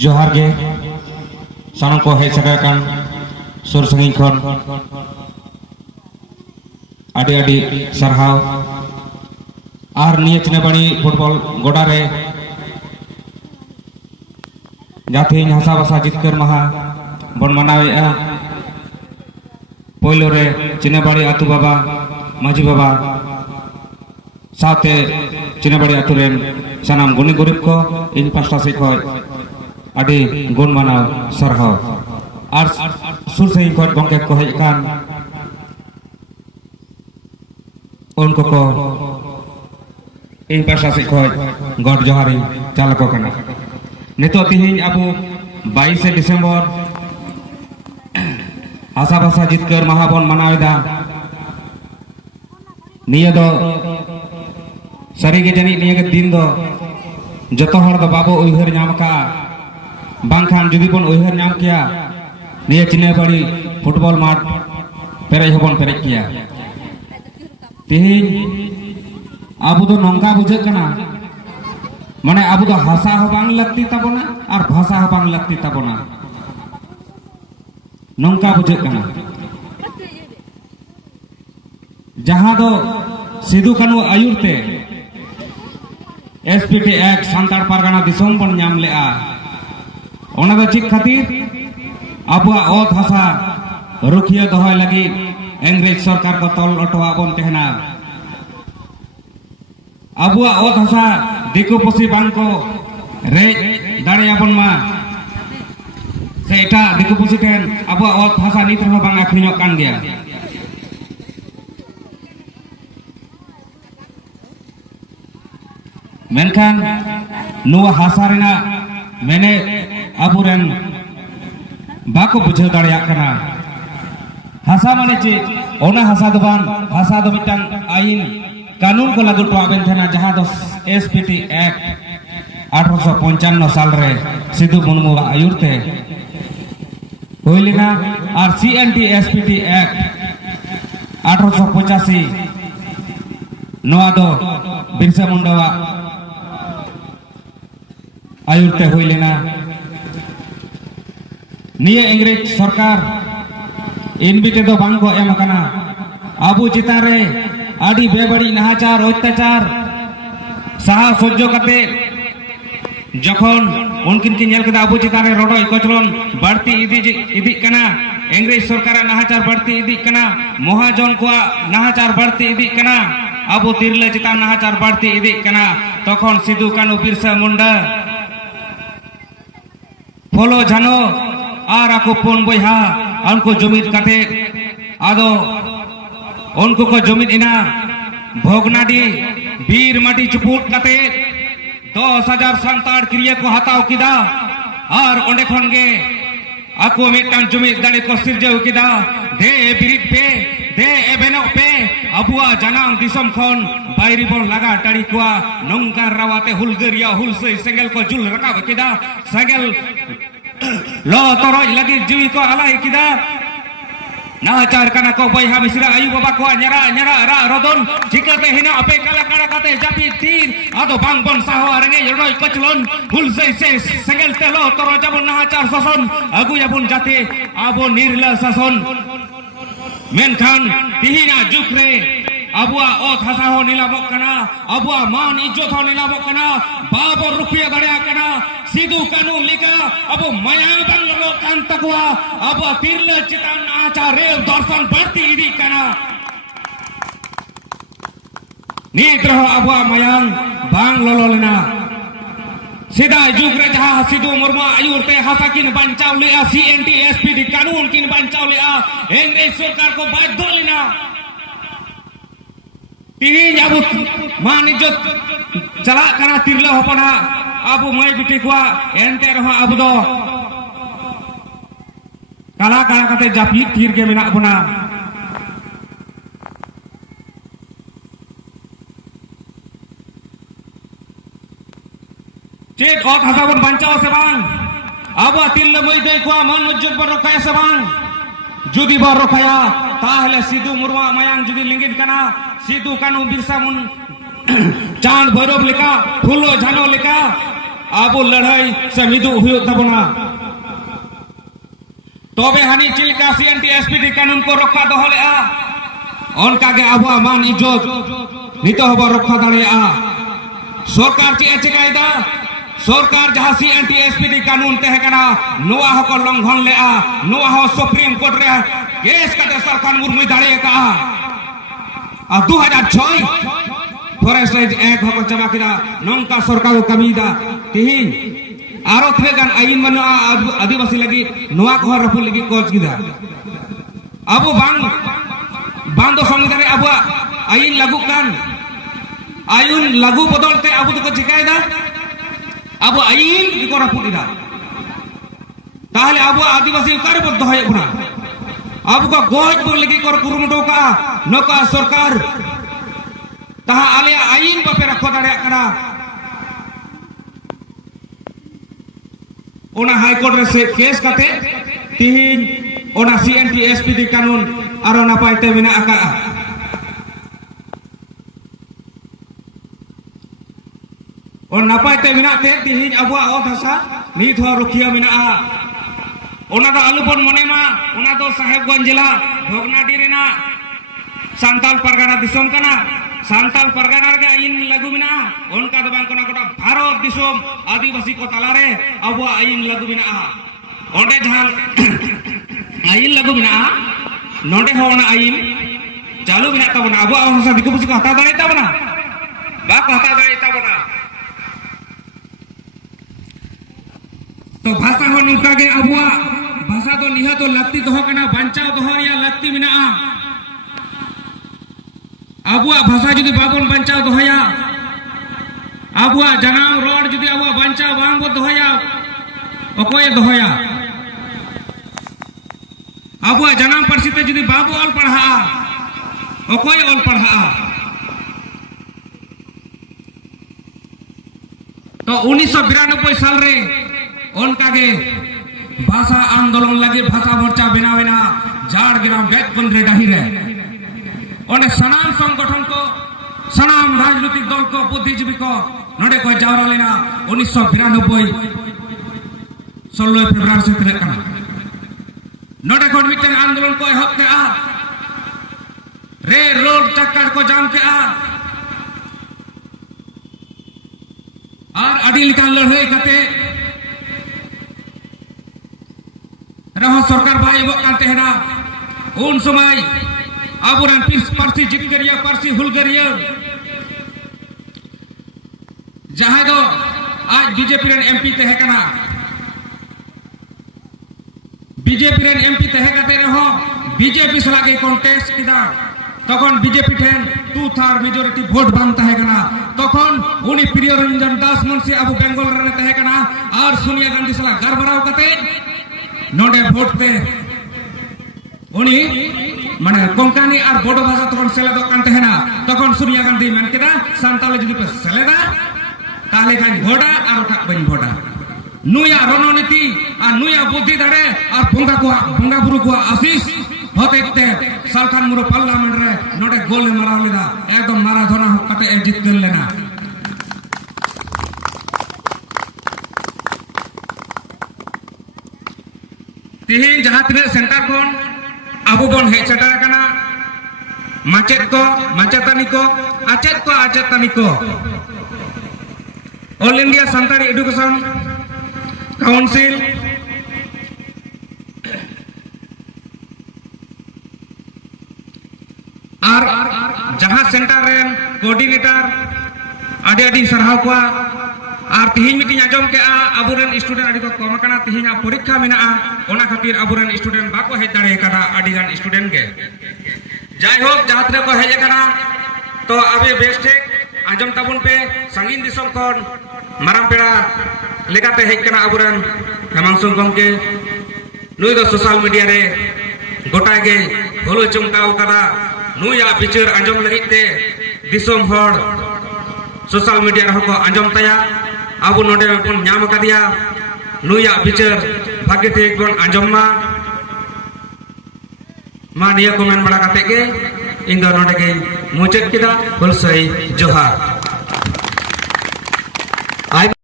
जोहार गे सानम को hedge shutter कान सुर संगिन खन आडी आडी सरहाव आर निये चिनेबाड़ी फुटबॉल गोडा रे जाते हसा बसा जितकर महा बन मनावेआ पोइलो रे चिनेबाड़ी आतु बाबा माजी बाबा साथे चिनेबाड़ी आतु रेन सानाम गुनी गुरिब को इन पास्टा से खय आडी गुण मानाव सरहाव आर सुर से खय गंके को हेज कान उनको को इन पास्टा से खय गॉड जोहारी चालको कना नितो तिहिन अबो 22 डिसेम्बर आशा भाषा जितकर महाबन मनावेदा निये दो सारीगे जानी निये के दिन दो जतो हर दो बाबो उइहर नाम का बांखान जुदी बन उइहर नाम किया निये चिनेबाड़ी फुटबॉल माठ पेरे हबन पेरे किया तिहिन आबो दो नंगा बुझे कना माने आबो दो हासा हो बांग लगती ताबोना और भाषा हो बांग लगती ताबोना नंका बुझे कना जहां दो सिदु कानु आयुरते एसपीटी एक्ट सांतार पारगाना दिसोम बन नाम लेआ ओना दो चिक खातिर आबुआ ओत हासा रुखिया दोहय लगी इंग्रेज सरकार को तल अटवा बन तेहना आबुआ ओत हासा दिकु पसी बांग को रे दाड़े बन मा से एटा दिकु पसी ठेन आबुआ ओत हासा नित रह बांग आखिनो कान गया मेनखान नुआ हासा रेना मैंने अबुरेन बाको बुझे दाड़िया कना हासा माने चे ओना हासा दो बान हासा दो मिटांग आइन कानून को लागू टोआबेन थेना जहां दो एसपीटी एक्ट 1855 साल रे सिदु मुर्मू आयुरते होइलिना और सीएनटी एसपीटी एक्ट 1885 नोआ दो बिरसा मुंडावा आयुरते होइलिना निये इंग्रेज सरकार इनबिटे दो बांग को एम कना आबू चितान रे आडी बेबड़ी नाहाचार अत्याचार साहा सह्य कते जखन उनकिन की नेल कदा आबू चितान रे रोडोय कचलन बाड़ती इदी कना इंग्रेज सरकार नाहाचार बाड़ती इदी कना महाजन को नाहाचार बाड़ती इदी कना आबू तिरले चितान नाहाचार बाड़ती इदी कना तखन सिदु कानु बिरसा मुंडा फलो जानो और आको पुन बयहा उनको जमीन काटे आदो उनको को जमीन इना भोगनाडी बीर माटी चुपुट काटे 10,000 संताड़ क्रिया को हताव किदा और ओंडे खन गे आको मिटान जमीन दाड़े को सिरजाव किदा दे बिरिट पे दे एबेनो पे अबुआ जनाम दिसम खन बायरी बन लगा टाड़ी कुआ नंगा रावाते हुलगरिया हुलसई सेंगल को जुल रकाब किदा सेंगल लो तरोय लगी जीवी को आलाई किदा नाचार कना को बयहा मिश्रा आयु बाबा को न्यारा न्यारा रा रोदन जिकाते हिना अपे काला काड़ा काते जापी तीर आदो बांग बन साहो आरंगे यडोय कचलन हुलसई से सेंगल तेलो तरो जाबन नाचार शासन आगु याबन जाते आबो निर्ला शासन मेनखान तिहिना जुग रे अबुआ ओत हासा हो नीलामक कना अबुआ मान इज्जत हो नीलामक कना बाबो रुपया दड़िया कना सिदु कानू लिका अबो माया बंगलो कान तकवा अबो तिरले चितान आचार रेव दर्शन बढ़ती इदी कना नीत रहो अबुआ मायांग बांग लोलो लेना सीधा जुग रे जहां सिदु मुर्मू आयुरते हासा किन बंचाव लिया सीएनटी एसपीडी कानून किन बंचाव लिया इंग्रेज सरकार को बाध्य लेना तिहिन आबो मान इज्जत चला कना तिरला हपना आबो माय बिटी को एनते रहो आबो दो काला काला कते जापी तीर के मेना बना चेत ओत हासा बन बंचाओ से बांग आबो तिरला मई गई को मन इज्जत पर रखाया से बांग जुदी बर रखाया ताहले सिदु मुर्मू मायांग जुदी लिंगिन कना सिदु कानू बिरसा मुन चांद भैरव लेका फूलो झानो लेका abu ladai se midu huyuk tabona tobe hani chilka CNT SPD kanun ko rokha doho lea onka ge abu मान इज्जत नितो hobo rokha dareya सरकार चे चेकायदा सरकार जहां CNT SPD कानून तहे कना नोआ हको लंघन लेआ नोआ हो सुप्रीम कोर्ट रे केस कते सरकार मुर्मु दाड़े का आ 2006 फॉरेस्ट राइट एक्ट हको जमा किदा नंका सरकार को कमीदा तिहिन आरो थेगान आईन मनो आदिवासी लगी नोआ को रफु लगी कोच किदा अबो बांग दो संविधान रे अबो आईन लागू कान आईन लागू बदलते अबो तो चिकायदा अब आईन को रफुदा ताहले अब आदिवासी उकार बद्ध है बना अब को गोज बोल लगी कर कुरुमुटो का नका सरकार ताहा आले आईन बापे रखो दाड़े करा ओना हाई कोर्ट रे से केस काते तिहिन ओना CNT SPD कानून आरो नापाय ते मेना आका और नापाय ते मेना ते तिहिन अबुआ ओत हसा नित हो रुखिया मेना ओना दो आलुपन मने मा ओना दो साहेबगंज जिला भोगनाडी रेना सांताल परगना दिसोम कना सांताल परगना रे आईन लागू मेना ओनका दो बांग कोना कोटा भारत दिसोम आदिवासी को तालारे अबुआ आईन लागू मेना ओंडे जहां आईन लागू मेना नोंडे हो ओना आईन चालू मेना तबना अबुआ हसा दिकु बुसी को हता दाड़े तबना बा को हता दाड़े तबना तो भाषा हो नुका के अबुआ भाषा तो निहा तो लगती तो कना बंचाव तो या लगती मेना अबुआ भाषा जुदी बाबन बंचाव तो या अबुआ जनाम रोड जुदी अबुआ बंचाव बांग बो दोया ओकोय दोया अबुआ जनाम परसिते जुदी बाबू ऑल पढ़ा ओकोय ऑल पढ़ा तो 1992 साल रे उनका के भाषा आंदोलन लगे भाषा मोर्चा बनावेना झाड़ग्राम बैकबंद्रे डाही रे ओने सनाम संगठन को सनाम राजनीतिक दल को बुद्धिजीवी को नोडे को जावरा लेना 1992 16 फरवरी से तिरक कना नोडे को मिटन आंदोलन को एहब के रे रोड चक्कर को जाम के और अड़ी लिकान लड़ाई कते रहो सरकार भाई तेहरा उन समय अबुरान पार्सी जितगरिया पार्सी हुलगरिया जहां दो आज बीजेपी रेन MP तहे कना बीजेपी रेन MP तहे कते रहो बीजेपी सलागे कॉन्टेस्ट किदा तखन बीजेपी ठेन 2/3 मेजॉरिटी वोट बांग तहे कना तखन उनी प्रिय रंजन दास मुंशी अबु बेंगल रे तहे कना और सोनिया गांधी सला गरबराव कते नोडे वोट ते उनी माने कोंकानी और बोडो भाषा तखन सेलेदो कान तहेना तखन सोनिया गांधी मेन केदा सांताले जुदी पे सेलेदा ताहले खान भोटा और का बन भोटा नुया रणनीति और नुया बुद्धि दाड़े और बोंगा बुरु को आशीष होते ते सरकार मुरो पार्लियामेंट रे नोडे गोल मारा लेदा एकदम माराथन कते जीत गल लेना तिहिन जहां तिने सेंटर कोन अबो बन हे चटा कना माचेत को माचेतानी को आचेतानी को all India Santali education council और जहां सेंटर रेन कोऑर्डिनेटर आदि आदि सरहाव को और तिहिन मिटिंग आजम के अबुरन स्टूडेंट आदि को कम कना तिहिन परीक्षा मेना ओना खातिर अबुरन स्टूडेंट बाको हेज दाड़े कदा आदि गान स्टूडेंट के जाय हो जात्रे को हेज कना तो अबे बेस्ट आजम ताबुन पे संगीन दिसम कोन माराम पेड़ा लेकाते हेज कना अबुरन हेमंत गमके नुई दो सोशल मीडिया रे गोटा के होलो चमकाव कदा नुया बिचार आजम लगिते दिसम हर सोशल मीडिया रे को आजम तया अब नोडे बन नाम कदिया नुया बिचार भागे थे बन आजम मा निया को मेन बड़ा काते के इन दो नोडे के मुचेत किदा हुलसई जोहार।